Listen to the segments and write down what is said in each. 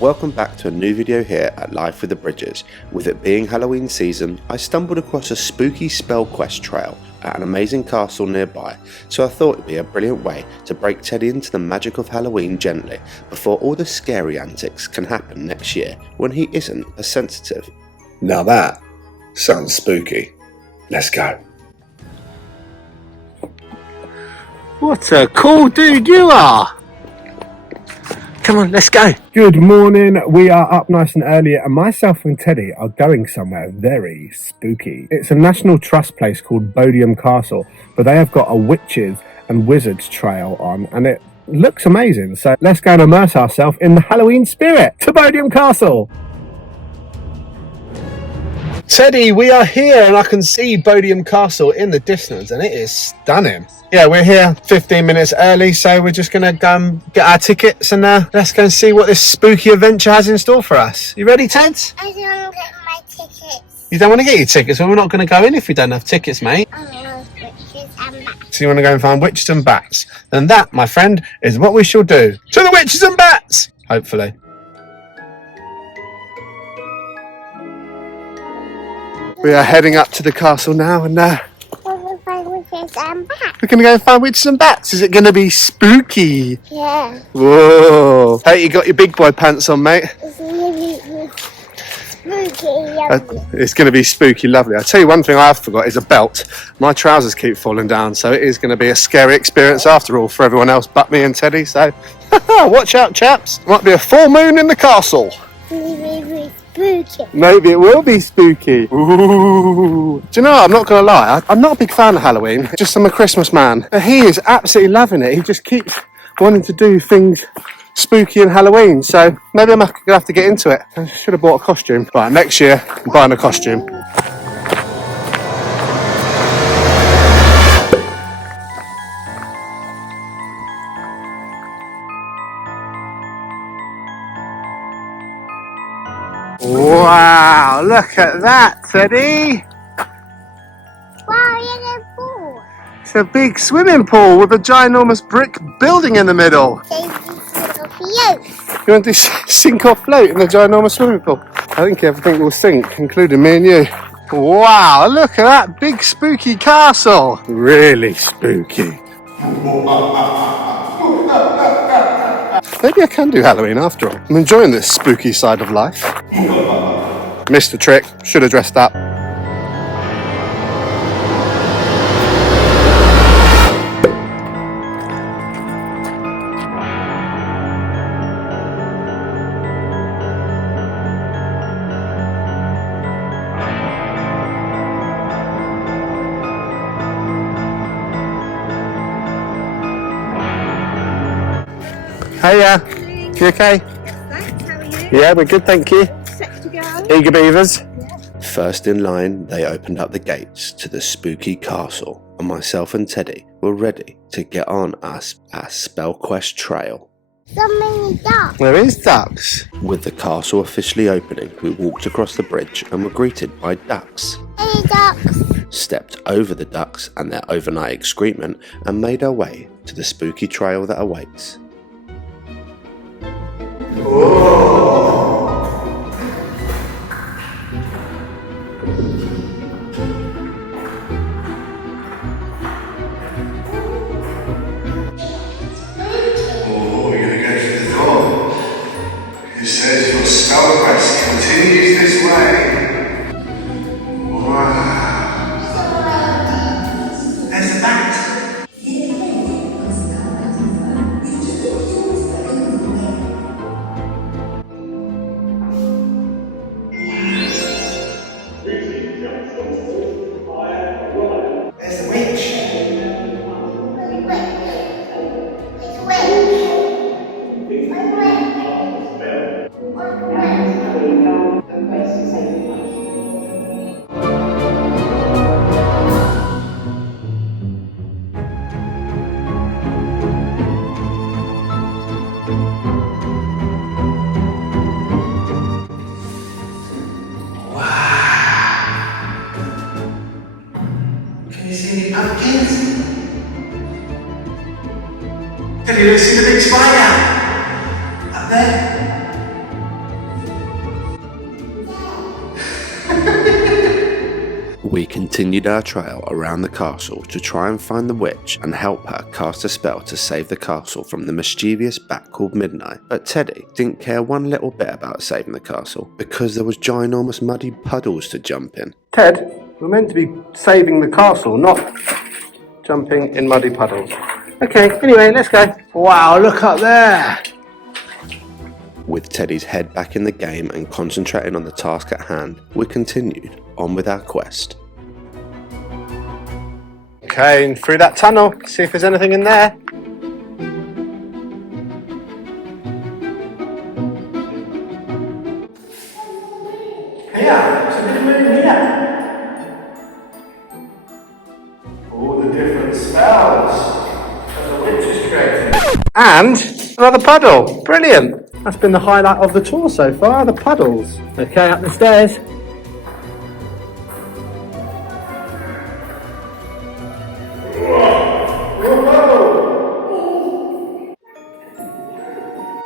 Welcome back to a new video here at Life with the Bridges. With it being Halloween season, I stumbled across a spooky spell quest trail at an amazing castle nearby, so I thought it'd be a brilliant way to break Teddy into the magic of Halloween gently before all the scary antics can happen next year when he isn't as sensitive. Now that sounds spooky. Let's go. What a cool dude you are! Come on, let's go. Good morning. We are up nice and early, and myself and Teddy are going somewhere very spooky. It's a National Trust place called Bodiam Castle, but they have got a witches and wizards trail on, and it looks amazing. So let's go and immerse ourselves in the Halloween spirit to Bodiam Castle. Teddy, we are here, and I can see Bodiam Castle in the distance, and it is stunning. Yeah, we're here 15 minutes early, so we're just going to go and get our tickets and let's go and see what this spooky adventure has in store for us. You ready, Ted? I don't want to get my tickets. You don't want to get your tickets? Well, we're not going to go in if we don't have tickets, mate. I want witches and bats. So you want to go and find witches and bats. And that, my friend, is what we shall do. To the witches and bats! Hopefully. We are heading up to the castle now, and we're going to go and find witches and bats. Is it going to be spooky? Yeah. Whoa. Hey, you got your big boy pants on, mate? It's really spooky. It's going to be spooky, lovely. I'll tell you one thing I have forgot is a belt. My trousers keep falling down, so it is going to be a scary experience after all for everyone else but me and Teddy. So, watch out, chaps. Might be a full moon in the castle. Spooky. Maybe it will be spooky. Ooh. Do you know what? I'm not going to lie. I'm not a big fan of Halloween. Just I'm a Christmas man. But he is absolutely loving it. He just keeps wanting to do things spooky and Halloween. So maybe I'm going to have to get into it. I should have bought a costume. Right, next year I'm buying a costume. Wow, look at that, Teddy. Wow, you're in a pool. It's a big swimming pool with a ginormous brick building in the middle. You want to sink or float in the ginormous swimming pool? I think everything will sink, including me and you. Wow, look at that big spooky castle. Really spooky. Maybe I can do Halloween after all. I'm enjoying this spooky side of life. Missed the trick. Should have dressed up. Hiya, you okay? Thanks, how are you? Yeah, we're good, thank you. Set to go? Eager beavers. First in line, they opened up the gates to the spooky castle, and myself and Teddy were ready to get on our spell quest trail. So many dogs. There is ducks. With the castle officially opening, we walked across the bridge and were greeted by ducks. Hey, ducks. Stepped over the ducks and their overnight excrement and made our way to the spooky trail that awaits. It says your spell quest continues this way. Wow. There's a bat. There's the witch. Can you see any pumpkins? Can you see the big spider? Up there? We continued our trail around the castle to try and find the witch and help her cast a spell to save the castle from the mischievous bat called Midnight. But Teddy didn't care one little bit about saving the castle because there was ginormous muddy puddles to jump in. Ted, we're meant to be saving the castle, not jumping in muddy puddles. Okay, anyway, let's go. Wow, look up there. With Teddy's head back in the game and concentrating on the task at hand, we continued on with our quest. Okay, and through that tunnel, see if there's anything in there. Here, it's a bit of room here. All the different spells that the witch has created. And another puddle. Brilliant. That's been the highlight of the tour so far, the puddles. Okay, up the stairs.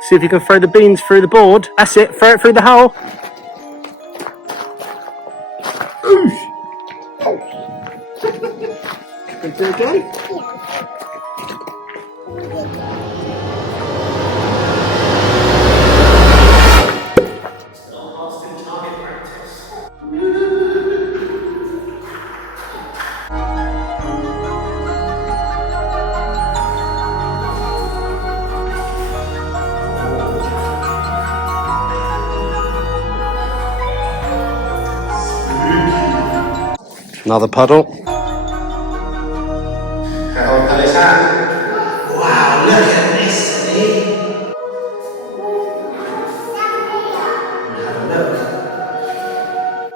See if you can throw the beans through the board. That's it, throw it through the hole. Can you do it again? Another puddle. Hold Paddy's hand. Wow, look at this, Paddy. Have a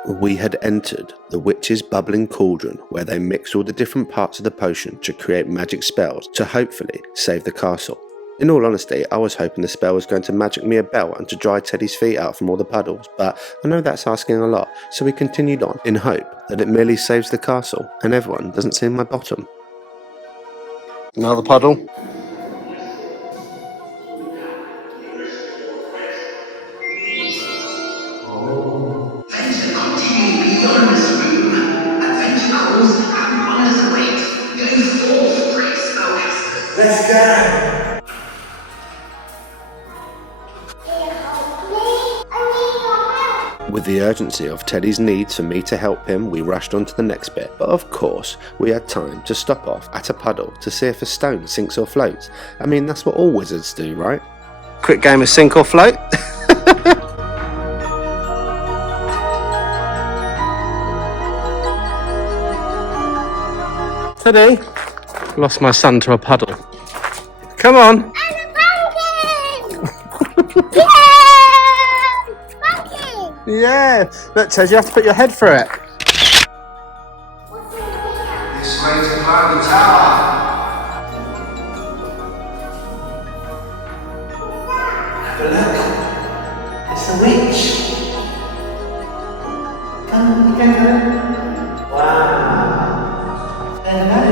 look. We had entered the witch's bubbling cauldron where they mix all the different parts of the potion to create magic spells to hopefully save the castle. In all honesty, I was hoping the spell was going to magic me a belt and to dry Teddy's feet out from all the puddles, but I know that's asking a lot, so we continued on in hope that it merely saves the castle and everyone doesn't see my bottom. Another puddle. Adventure continues beyond this room. Adventure calls and wonders await. Go forth, great spellcasters. Let's go. With the urgency of Teddy's needs for me to help him, we rushed on to the next bit, but of course we had time to stop off at a puddle to see if a stone sinks or floats. I mean, that's what all wizards do, right? Quick game of sink or float. Teddy, lost my son to a puddle. Come on. And a pumpkin! Yeah! Pumpkin! Yeah. Look, Ted, you have to put your head through it. What's in here? This way to climb the tower. Have a look. It's the witch. Come on, you go home. Wow. Hello.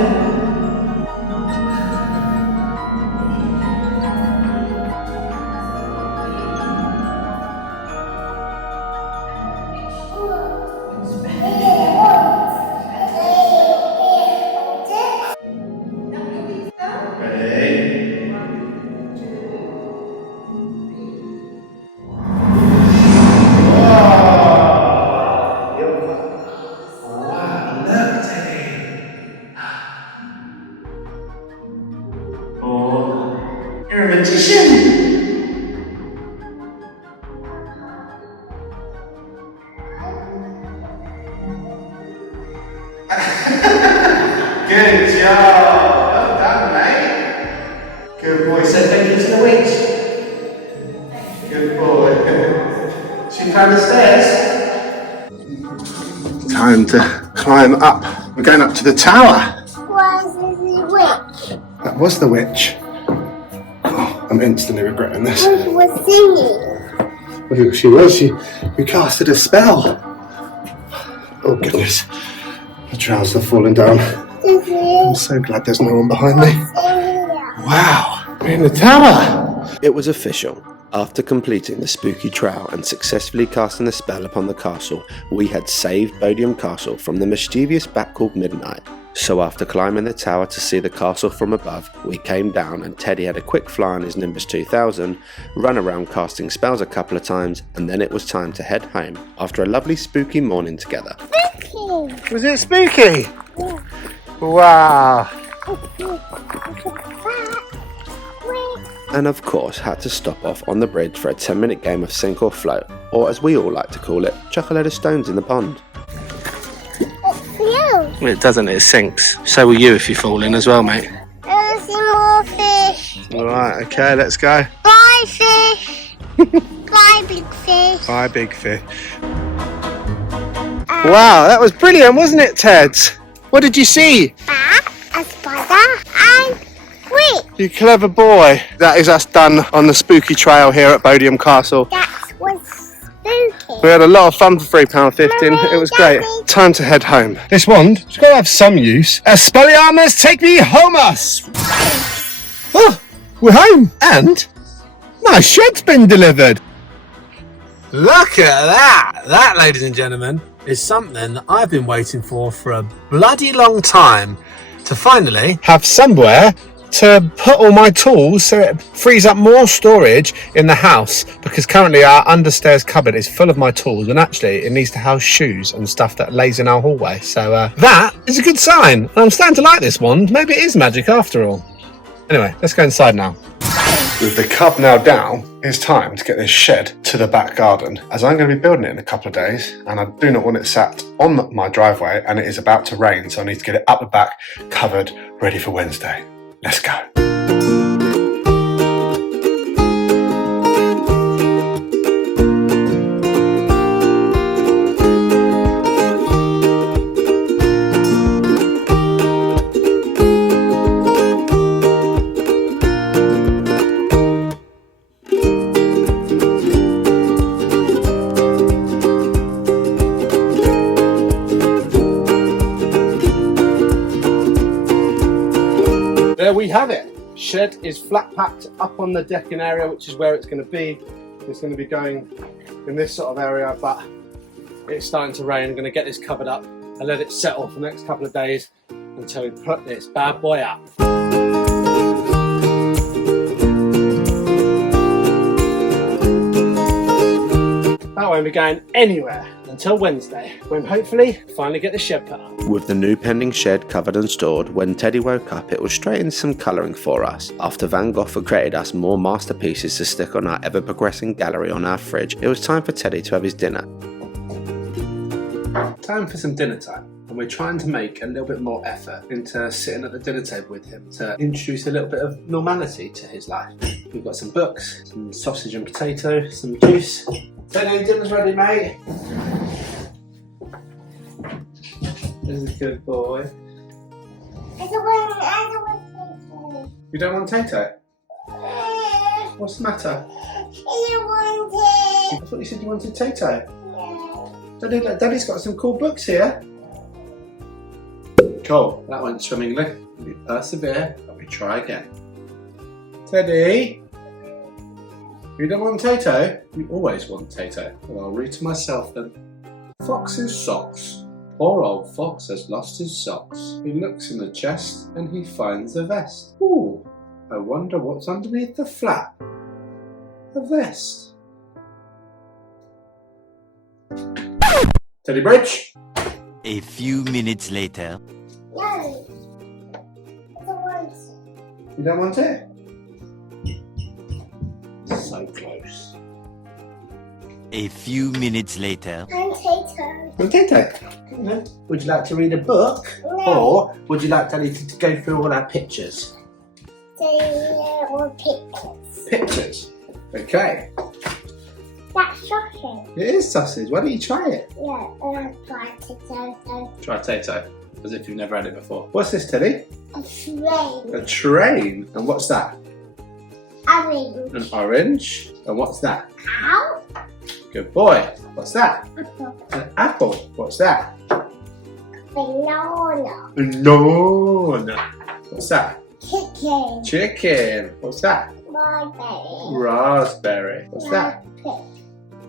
You're a magician! Good job. Well done, mate. Good boy. So thank you to the witch. Good boy. Should we climb the stairs? Time to climb up. We're going up to the tower. Why is this a witch? That was the witch. Oh, I'm instantly regretting this. She was singing. Well, she was. We casted a spell. Oh, goodness. The trousers are falling down. This is I'm so glad there's no one behind me. in here. Wow. We're in the tower. It was official. After completing the spooky trial and successfully casting the spell upon the castle, we had saved Bodiam Castle from the mischievous bat called Midnight. So after climbing the tower to see the castle from above, we came down and Teddy had a quick fly on his Nimbus 2000, run around casting spells a couple of times, and then it was time to head home after a lovely spooky morning together. Spooky. Was it spooky? Yeah. Wow. And of course had to stop off on the bridge for a 10-minute game of sink or float, or as we all like to call it, chuck a load of stones in the pond. It's you. It doesn't, it sinks. So will you if you fall in as well, mate. I see more fish. Alright, okay, let's go. Bye, fish. Bye, big fish. Bye, big fish. Wow, that was brilliant, wasn't it, Ted? What did you see? Bat, a spider, and witch. You clever boy. That is us done on the spooky trail here at Bodiam Castle. That was spooky. We had a lot of fun for £3.50. It was great. Time to head home. This wand, it's got to have some use. Expelliarmus, take me homus! Oh, we're home. And my shed's been delivered. Look at that! That, ladies and gentlemen, is something that I've been waiting for a bloody long time. To finally Have somewhere to put all my tools so it frees up more storage in the house, because currently our understairs cupboard is full of my tools and actually it needs to house shoes and stuff that lays in our hallway. So that is a good sign. And I'm starting to like this wand. Maybe it is magic after all. Anyway, let's go inside now. With the cub now down, it's time to get this shed to the back garden, as I'm going to be building it in a couple of days and I do not want it sat on my driveway and it is about to rain, so I need to get it up the back, covered, ready for Wednesday. Let's go. There we have it. Shed is flat packed up on the decking area, which is where it's going to be. It's going to be going in this sort of area, but it's starting to rain. I'm going to get this covered up and let it settle for the next couple of days until we put this bad boy up. That won't be going anywhere until Wednesday, when hopefully finally get the shed put up. With the new pending shed covered and stored, when Teddy woke up it was straight into some colouring for us. After Van Gogh had created us more masterpieces to stick on our ever progressing gallery on our fridge, it was time for Teddy to have his dinner. time for some dinner time. And we're trying to make a little bit more effort into sitting at the dinner table with him to introduce a little bit of normality to his life. We've got some books, some sausage and potato, some juice. Teddy, dinner's ready, mate. This is a good boy. You don't want Tato? What's the matter? I thought you said you wanted Tato. Daddy's got some cool books here. Cool, that went swimmingly. We persevere and we try again. Teddy? You don't want Tato? You always want Tato. Well, I'll read to myself then. Fox's socks. Poor old fox has lost his socks. He looks in the chest and he finds a vest. Ooh, I wonder what's underneath the flap. A vest. Teddy Bridge? A few minutes later. No. You don't want it? So close. A few minutes later. And Tato. Would you like to read a book? No. Or would you like Daddy to go through all our pictures? Pictures. Pictures? Okay. That's shocking. It is sausage. Why don't you try it? Yeah, and I'll try to Try Tato. As if you've never had it before. What's this, Teddy? a train. A train. And what's that? Orange. An orange. And what's that? Cow. Good boy. What's that? Apple. An apple. What's that? Banana. Banana. What's that? Chicken. Chicken. What's that? Strawberry. Raspberry. What's that? Pig.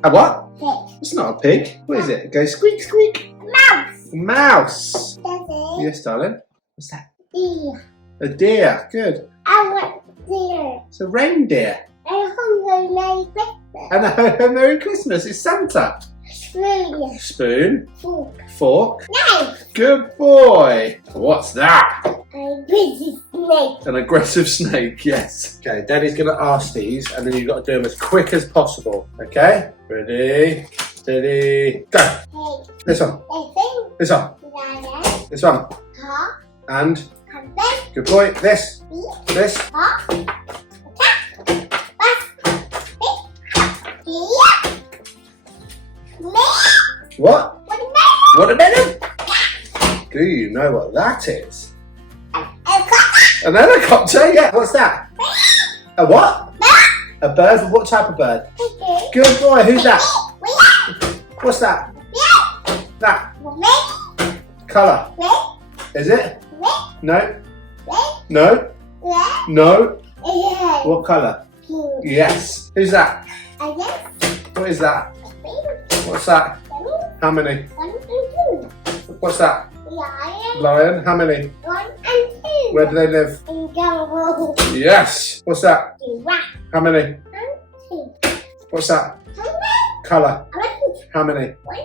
A what? Pig. It's not a pig. What is it? It goes squeak, squeak. Mouse. Mouse. Daddy. Yes, darling. What's that? Deer. A deer. Good. I want deer. It's a reindeer. I hungry like Christmas. And a Merry Christmas. It's Santa. Spoon. Spoon. Fork. Fork. Knife. Good boy. What's that? A busy snake. An aggressive snake, yes. Okay, Daddy's going to ask these, and then you've got to do them as quick as possible. Okay? Ready, steady, go. Hey. This one, I think this one, Dada. this one. Car. And, Come back. good boy, this, this. Car. Attack. Bus. Here. What? Watermelon. Watermelon? Do you know what that is? Helicopter. An helicopter? Yeah. What's that? A what? A bird? What type of bird? Okay. Good boy. Who's that? What's that? That. Red. Colour. Red. Is it? Red. No. Red. No. Red. No. Yeah. What colour? Pink. Yes. Who's that? I guess. What is that? Pink. What's that? How many? 1 and 2. What's that? Lion. Lion. How many? 1 and 2. Where do they live? In jungle. Yes. What's that? Giraffe. How many? 2. What's that? 1 Colour. and How many? 1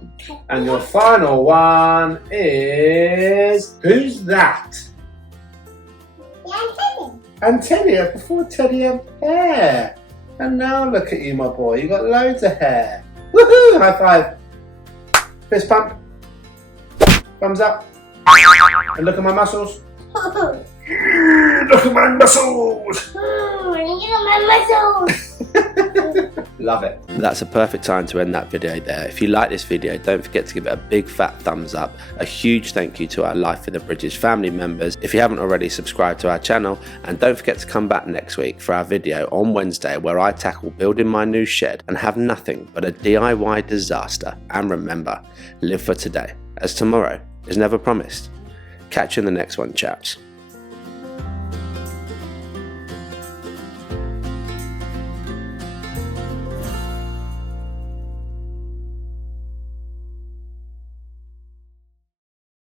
and 2. And your final one is... Who's that? Antennae. Before Teddy had hair. And now look at you, my boy. You got loads of hair. Woohoo! High five. Fist pump. Thumbs up. And look at my muscles. Look at my muscles. Look at my muscles. Love it. That's a perfect time to end that video there. If you like this video, don't forget to give it a big fat thumbs up. A huge thank you to our Life with the Bridges family members. If you haven't already, subscribe to our channel, and don't forget to come back next week for our video on Wednesday where I tackle building my new shed and have nothing but a DIY disaster. And remember, live for today, as tomorrow is never promised. Catch you in the next one, chaps.